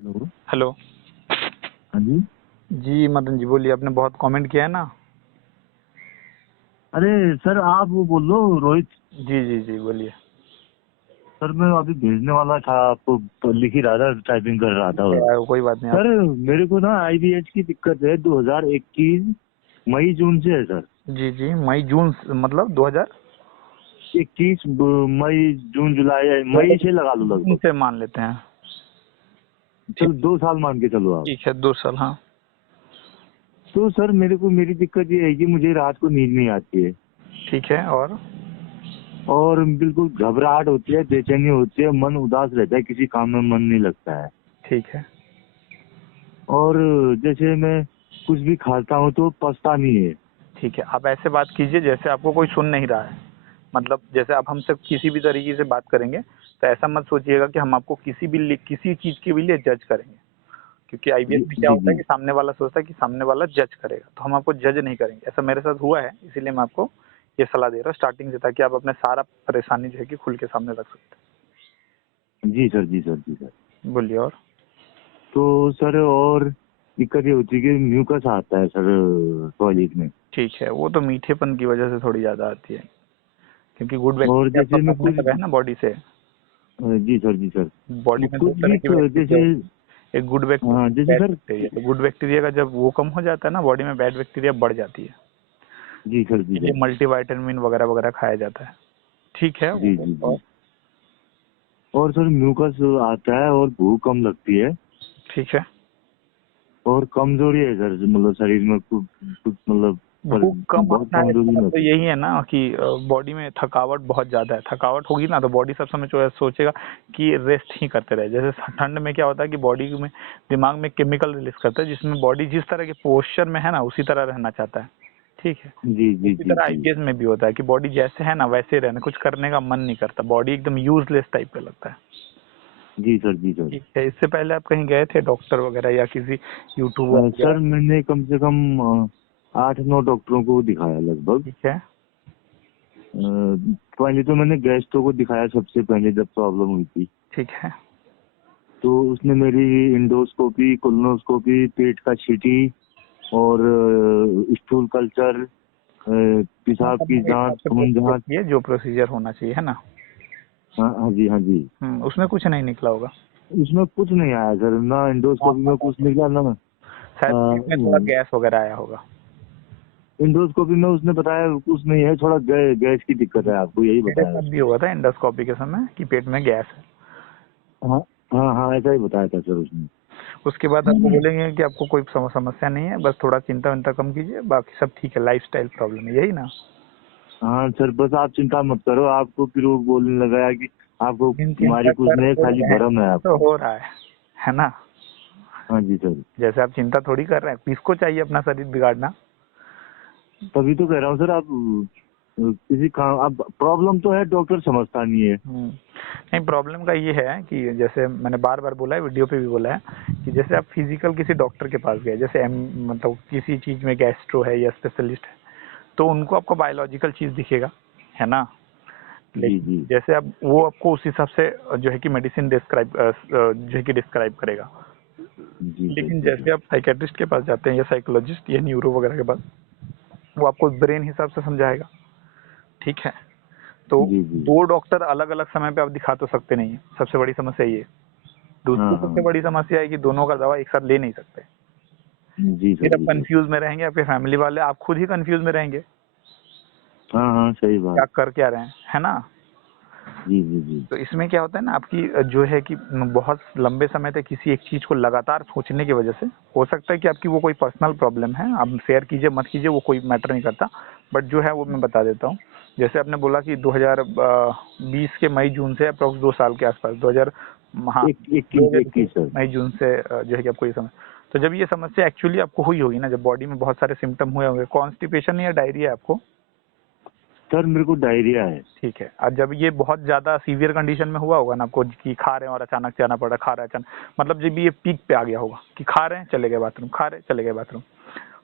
Hello. Hello. हाँ जी। जी मदन जी बोलिए, आपने बहुत कमेंट किया है ना। अरे सर, आप वो बोल लो, रोहित। जी जी जी बोलिए। सर मैं अभी भेजने वाला था आपको, तो लिख ही रहा था, टाइपिंग कर रहा था। कोई बात नहीं आप। सर मेरे को ना आईबीएच की दिक्कत है, 2021 मई जून से है सर। जी जी मई जून मतलब 2000 21 मई जून जुलाई, मई से लगा लो लगभग। से मान लेते हैं। चलो ठीक 2 साल मान के चलो आप। ठीक है, 2 साल। हाँ तो सर मेरी दिक्कत ये है कि मुझे रात को नींद नहीं आती है, ठीक है। और बिल्कुल घबराहट होती है, बेचैनी होती है, मन उदास रहता है, किसी काम में मन नहीं लगता है। ठीक है। और जैसे मैं कुछ भी खाता हूँ तो पछता नहीं है। ठीक है, आप ऐसे बात कीजिए जैसे आपको कोई सुन नहीं रहा है। मतलब जैसे आप हमसे किसी भी तरीके से बात करेंगे तो ऐसा मत सोचिएगा कि हम आपको किसी चीज के भी लिए जज करेंगे। क्योंकि आईवीएस जी में क्या जी होता है जी कि सामने वाला सोचता है कि सामने वाला जज करेगा, तो हम आपको जज नहीं करेंगे। ऐसा मेरे साथ हुआ है, इसीलिए मैं आपको ये सलाह दे रहा हूँ स्टार्टिंग से, ताकि आप अपने सारा परेशानी जो है कि खुल के सामने रख सकते जी सर, जी सर, जी सर। हैं। बोलिए। और तो सर, और दिक्कत ये होती है कि म्यूकस आता है सर टॉयलेट में। ठीक है, वो तो मीठेपन की वजह से थोड़ी ज़्यादा आती है, क्योंकि गुड और बैक्टीरिया आपका जैसे मैं मरने कुछ, लगा है ना बॉडी से। जी सर, जी सर। बॉडी में दो कुछ तरह भी की बैक्टीरिया जैसे, होती है, एक गुड हाँ बैक्टीरिया, जैसे बैड सर। बैक्टीरिया। तो गुड बैक्टीरिया का जब वो कम हो जाता है ना बॉडी में, बैड बैक्टीरिया बढ़ जाती है। जी सर, जी इसलिए सर, मल्टीविटामिन वगैरह वगैरह खाया जाता है। ठीक है। जी जी और जी। और सर म्यूकस आता है और भूख कम लगती है, ठीक है, और कमजोरी है सर, मतलब शरीर में कुछ कुछ मतलब भूख कम बहुत आता है कमजोरी इसका मतलब महसूस। यही है ना कि बॉडी में थकावट बहुत ज़्यादा है। थकावट होगी ना तो बॉडी सब समय जो है सोचेगा कि रेस्ट ही करते रहे। जैसे ठंड में क्या होता है कि बॉडी में दिमाग में केमिकल रिलीज करता है, जिसमें बॉडी जिस तरह के पोस्चर में है ना उसी तरह रहना चाहता है। ठीक है। जी जी उसी जी तरह जी। आईपीएस में भी होता है कि बॉडी जैसे है ना वैसे रहना, कुछ करने का मन नहीं करता, बॉडी एकदम यूजलेस टाइप का लगता है। जी सर, जी सर। ठीक है, इससे पहले आप कहीं गए थे डॉक्टर वगैरह या किसी यूट्यूबर सर वगैरह? मैंने कम से कम 8-9 डॉक्टरों को दिखाया लगभग। ठीक है। पहले तो मैंने गैस्ट्रो को दिखाया सबसे पहले, जब प्रॉब्लम हुई थी। ठीक है। तो उसने मेरी इंडोस्कोपी, कोलोनोस्कोपी, पेट का छीटी, और स्टूल कल्चर, हाँ, पेशाब सब की मेरे हिसाब जांच, से खून प्रोसीजर जांच। किए जो प्रोसीजर होना चाहिए, है ना। हाँ हाँ जी, हाँ जी। उसमें कुछ नहीं निकला होगा। उसमें कुछ नहीं आया सर, ना इंडोस्कोपी में कुछ निकला, ना शायद पेट में थोड़ा गैस वगैरह आया होगा। इंडोस्कोपी में उसने बताया कुछ नहीं है, थोड़ा गैस की दिक्कत है आपको, यही मेरे बताया साथ भी उसने। हुआ था एंडोस्कोपी के समय कि पेट में गैस है। हाँ हाँ हाँ, ऐसा ही बताया था सर उसने। उसके बाद आपको बोलेंगे कि आपको कोई समस्या नहीं है, बस थोड़ा चिंता विंता कम कीजिए, बाकी सब ठीक है, लाइफस्टाइल प्रॉब्लम है, यही ना। हाँ सर, बस आप चिंता मत करो, आपको फिर वो बोलने लगा है कि आपको लेकिन चिंता बीमारी कुछ कर नहीं है, थोड़ी खाली रहे हैं, भरम है तो आपको। हो रहा है ना। हाँ जी सर। जैसे आप चिंता थोड़ी कर रहे हैं, किसको चाहिए अपना शरीर बिगाड़ना। तभी तो कह रहा हूँ सर, आप किसी काम, अब प्रॉब्लम तो है, डॉक्टर समझता नहीं है। नहीं, प्रॉब्लम का ये है कि जैसे मैंने बार बार बोला है, वीडियो पे भी बोला है कि जैसे आप फिजिकल किसी डॉक्टर के पास गए, जैसे मतलब किसी चीज में गैस्ट्रो है या स्पेशलिस्ट है, तो उनको आपको बायोलॉजिकल चीज दिखेगा, है ना। जी लेकिन जी जैसे अब वो आपको उस हिसाब से जो है कि मेडिसिन डिस्क्राइब जो है कि डिस्क्राइब करेगा। जी सर, लेकिन जी सर। जैसे आप साइकेट्रिस्ट के पास जाते हैं या साइकोलॉजिस्ट या न्यूरो वगैरह के पास, वो आपको ब्रेन हिसाब से समझाएगा। ठीक है। तो जी जी। दो डॉक्टर अलग अलग समय पे आप दिखा तो सकते नहीं है, सबसे बड़ी समस्या ये है। दूसरी हाँ सबसे हाँ। बड़ी समस्या है कि दोनों का दवा एक साथ ले नहीं सकते। जी फिर सर, आप जी सर। कंफ्यूज में रहेंगे, आपके फैमिली वाले, आप खुद ही कंफ्यूज में रहेंगे, हाँ हाँ, सही बात। क्या कर क्या रहे हैं, है ना। जी जी जी तो इसमें क्या होता है ना, आपकी जो है कि बहुत लंबे समय तक किसी एक चीज को लगातार सोचने की वजह से हो सकता है कि आपकी वो कोई पर्सनल प्रॉब्लम है, आप शेयर कीजिए मत कीजिए, वो कोई मैटर नहीं करता। बट जो है वो मैं बता देता हूँ। जैसे आपने बोला कि 2020 के मई जून से अप्रोक्स 2 साल के आसपास, 2000, हाँ, 21 2021 सर। मई जून से जो है कि आपको ये तो जब ये समस्या एक्चुअली आपको हुई होगी ना, जब बॉडी में बहुत सारे सिम्टम हुए होंगे, कॉन्स्टिपेशन या डायरिया आपको। सर मेरे को डायरिया है। ठीक है, और जब ये बहुत ज्यादा सीवियर कंडीशन में हुआ होगा ना आपको कि खा रहे हैं और अचानक जाना पड़ा, खा रहे हैं अचानक, मतलब जब ये पीक पे आ गया होगा कि खा रहे हैं चले गए बाथरूम, खा रहे हैं चले गए बाथरूम,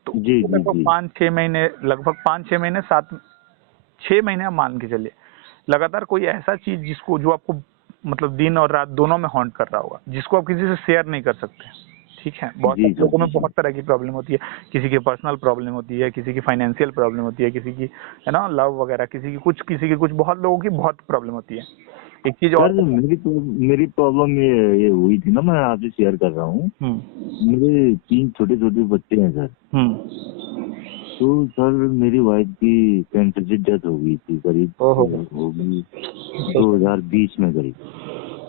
तो जी उसको जी लगभग जी 5-6 महीने, लगभग 5-6 महीने, 7-6 महीने आप मान के चलिए, लगातार कोई ऐसा चीज जिसको जो आपको मतलब दिन और रात दोनों में हॉन्ट कर रहा होगा, जिसको आप किसी से शेयर नहीं कर सकते। ठीक है, बहुत जी सर, लोगों में जी सर। बहुत तरह की प्रॉब्लम होती है, किसी की पर्सनल प्रॉब्लम होती है, किसी की फाइनेंशियल प्रॉब्लम होती है, किसी की है ना लव वगैरह, किसी की कुछ, बहुत लोगों की बहुत प्रॉब्लम होती है। एक चीज और सर मेरी प्रॉब्लम ये हुई थी ना, मैं आपसे शेयर कर रहा हूँ। मेरे 3 छोटे छोटे बच्चे हैं सर। तो सर मेरी वाइफ की कैंसर से डेथ हो गई थी, करीब ओहो, होगी 2020 में करीब।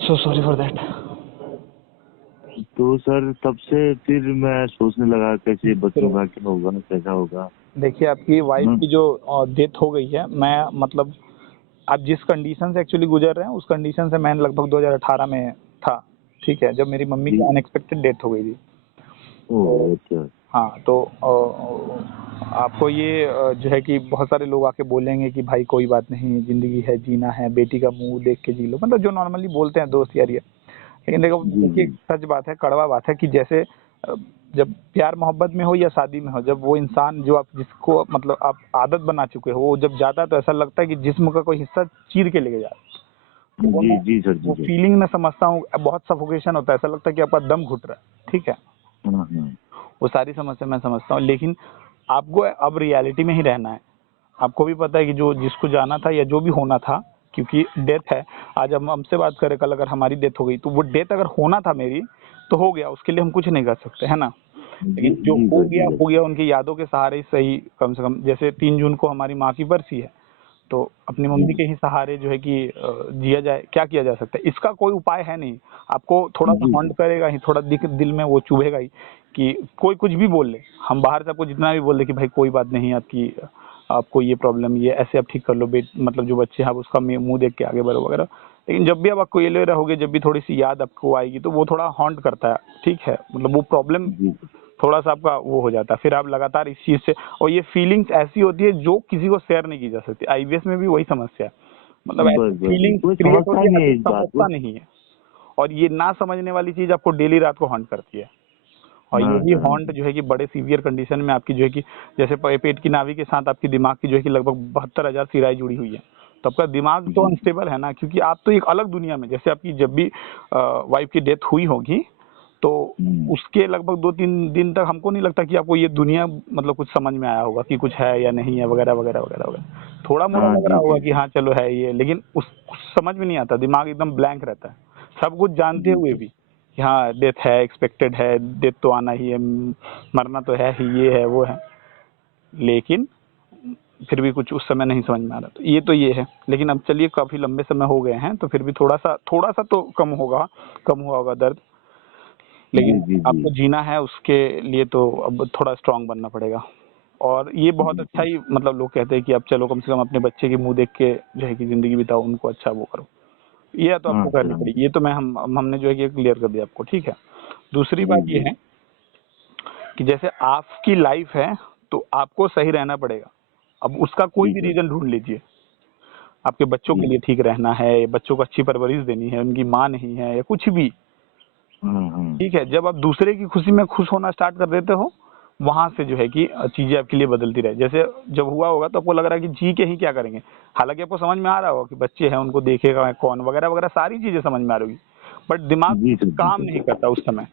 So sorry for that. तो सर तब से फिर मैं सोचने लगा कैसे बच्चों का क्या होगा, कैसा होगा। देखिए, आपकी वाइफ हाँ की जो डेथ हो गई है, मैं मतलब आप जिस कंडीशन से एक्चुअली गुजर रहे हैं उस कंडीशन से मैं लगभग 2018 में था। ठीक है, जब मेरी मम्मी की जी। अनएक्सपेक्टेड डेथ हो गई थी। तो ओह अच्छा। हाँ, तो आपको ये जो है कि बहुत सारे लोग आके बोलेंगे कि भाई कोई बात नहीं, जिंदगी है, जीना है, बेटी का मुंह देख के जी लो, मतलब जो नॉर्मली बोलते हैं दोस्त यार ये। लेकिन देखो, जी देखिए जी। सच बात है, कड़वा बात है कि जैसे जब प्यार मोहब्बत में हो या शादी में हो, जब वो इंसान जो आप जिसको मतलब आप आदत बना चुके हो, वो जब जाता है तो ऐसा लगता है कि जिस्म का कोई हिस्सा चीर के लेके जा रहा है। तो वो जी मैं जी सर, जी वो सर। फीलिंग मैं समझता हूँ, बहुत सफोकेशन होता है, ऐसा लगता है कि आपका दम घुट रहा है। ठीक है, हाँ हाँ। वो सारी समस्या मैं समझता हूँ, लेकिन आपको अब रियलिटी में ही रहना है। आपको भी पता है कि जो जिसको जाना था या जो भी होना था, क्योंकि डेथ है, आज हम हमसे बात करें, कल अगर हमारी डेथ हो गई तो वो डेथ अगर होना था मेरी तो हो गया, उसके लिए हम कुछ नहीं कर सकते, है ना। जी लेकिन जो जी हो सर, जी गया सर। हो गया, उनकी यादों के सहारे ही सही, कम से कम जैसे 3 जून को हमारी माँ की बरसी है, तो अपनी मम्मी जी के ही सहारे जो है कि जिया जाए, क्या किया जा सकता है, इसका कोई उपाय है नहीं। आपको थोड़ा सा जी हॉन्ट करेगा ही, थोड़ा दिल में वो चुभेगा ही कि कोई कुछ भी बोल ले, हम बाहर से आपको जितना भी बोल दे कि भाई कोई बात नहीं, आपकी आपको ये प्रॉब्लम, ये ऐसे आप ठीक कर लो, मतलब जो बच्चे हैं आप उसका मुंह देख के आगे बढ़ो वगैरह। लेकिन जब भी आप अकेले रहोगे, जब भी थोड़ी सी याद आपको आएगी, तो वो थोड़ा हॉन्ट करता है। ठीक है, मतलब वो प्रॉब्लम जी। थोड़ा सा आपका वो हो जाता है, फिर आप लगातार इस चीज से, और ये फीलिंग्स ऐसी होती है जो किसी को शेयर नहीं की जा सकती। आईवीएस में भी वही समस्या है, मतलब ऐसी बस बस बस, फीलिंग कोई क्रिएट समझता होती ही है ना, नहीं कोई है इस बात को। समझता नहीं है। और ये ना समझने वाली चीज आपको डेली रात को हॉन्ट करती है। और हाँ यही सर। हॉन्ट जो है कि बड़े सीवियर कंडीशन में आपकी जो है कि जैसे पेट की नाभि के साथ आपकी दिमाग की जो है कि लगभग 72,000 सिराएं जुड़ी हुई है, तो आपका दिमाग तो जी। अनस्टेबल है ना, क्योंकि आप तो एक अलग दुनिया में, जैसे आपकी जब भी वाइफ की डेथ हुई होगी, तो हम्म। उसके लगभग 2-3 दिन तक हमको नहीं लगता कि आपको ये दुनिया मतलब कुछ समझ में आया होगा कि कुछ है या नहीं है वगैरह वगैरह वगैरह वगैरह। थोड़ा मोड़ा हाँ लग रहा जी होगा सर। कि हाँ चलो है ये, लेकिन उस कुछ समझ में नहीं आता, दिमाग एकदम ब्लैंक रहता है, सब कुछ जानते जी हुए सर। भी कि हाँ डेथ है, एक्सपेक्टेड है, डेथ तो आना ही है, मरना तो है ही, ये है वो है, लेकिन फिर भी कुछ उस समय नहीं समझ में आ रहा। तो ये है, लेकिन अब चलिए काफी लंबे समय हो गए हैं, तो फिर भी थोड़ा सा तो कम हुआ होगा दर्द। जी लेकिन जी जी। आपको जीना है, उसके लिए तो अब थोड़ा स्ट्रांग बनना पड़ेगा। और ये बहुत जी अच्छा ही, मतलब लोग कहते हैं कि अब चलो कम से कम अपने बच्चे के मुंह देख के जो है कि जिंदगी बिताओ, उनको अच्छा वो करो, ये तो हाँ आपको सर, करनी हाँ पड़ेगी। ये तो हमने जो है कि क्लियर कर दिया आपको। ठीक है, दूसरी जी बात ये जी। है कि जैसे आपकी लाइफ है, तो आपको सही रहना पड़ेगा। अब उसका कोई जी भी सर। रीजन ढूंढ लीजिए, आपके बच्चों जी। के लिए ठीक रहना है, बच्चों को अच्छी परवरिश देनी है, उनकी माँ नहीं है या कुछ भी। हाँ हाँ। ठीक है, जब आप दूसरे की खुशी में खुश होना स्टार्ट कर देते हो, वहां से जो है कि चीजें आपके लिए बदलती रहे। जैसे जब हुआ होगा तो आपको लग रहा है कि जी के ही क्या करेंगे, हालांकि आपको समझ में आ रहा होगा कि बच्चे हैं, उनको देखेगा कौन वगैरह वगैरह, सारी चीजें समझ में आ रही होगी, बट दिमाग जी सर, जी काम सर। नहीं करता उस समय।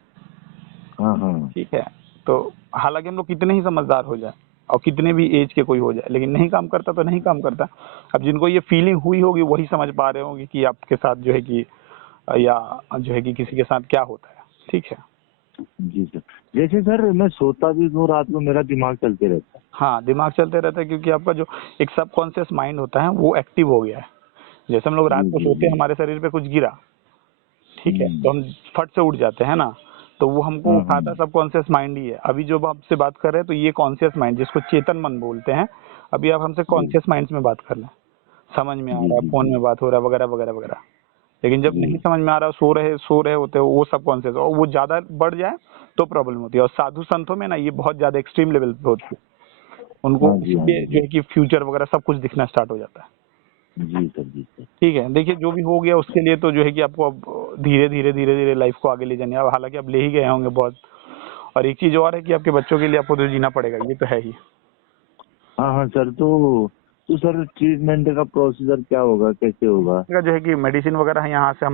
हाँ हाँ। ठीक है, तो हालांकि हम लोग कितने ही समझदार हो जाए और कितने भी एज के कोई हो जाए, लेकिन नहीं काम करता तो नहीं काम करता। अब जिनको ये फीलिंग हुई होगी वही समझ पा रहे होंगे कि आपके साथ जो है कि या जो है कि किसी के साथ क्या होता है। ठीक है, जी सर। जैसे सर मैं सोता भी हूँ रात को, मेरा दिमाग चलते रहता है। हाँ दिमाग चलते रहता है, क्योंकि आपका जो एक सबकॉन्शियस माइंड होता है वो एक्टिव हो गया है। जैसे हम लोग रात जी को जी सोते जी। हैं, हमारे शरीर पे कुछ गिरा, ठीक है, तो हम्म। हम फट से उठ जाते हैं ना, तो वो हमको हाँ उठाता हाँ। सबकॉन्शियस माइंड ही है। अभी जो आपसे बात कर रहे हैं, तो ये कॉन्शियस माइंड, जिसको चेतन मन बोलते हैं, अभी आप हमसे जी कॉन्शियस माइंड में बात कर रहे हैं, समझ में आ जी रहा है, जी फोन जी। में बात हो रहा है वगैरह वगैरह वगैरह। लेकिन जब जी। नहीं समझ में आ रहा, सो रहे होते हो, वो सबकॉन्शियस, और वो ज्यादा बढ़ जाए तो प्रॉब्लम होती है। और साधु संतों में ना ये बहुत ज्यादा एक्सट्रीम लेवल पे होती है, उनको हाँ जी, हाँ इसीलिए जो जी। है कि फ्यूचर वगैरह सब कुछ दिखना स्टार्ट हो जाता है। जी सर, जी सर। ठीक है, देखिए जो भी हो गया उसके लिए तो जो है कि आपको अब धीरे धीरे लाइफ को आगे ले जाने, अब हालांकि आप ले ही गए होंगे बहुत। और एक चीज और है कि आपके बच्चों के लिए आपको तो जीना पड़ेगा, ये तो है ही। हाँ हाँ सर, तो सर ट्रीटमेंट का प्रोसीजर क्या होगा, कैसे होगा? जो है कि मेडिसिन वगैरह है, यहाँ से हम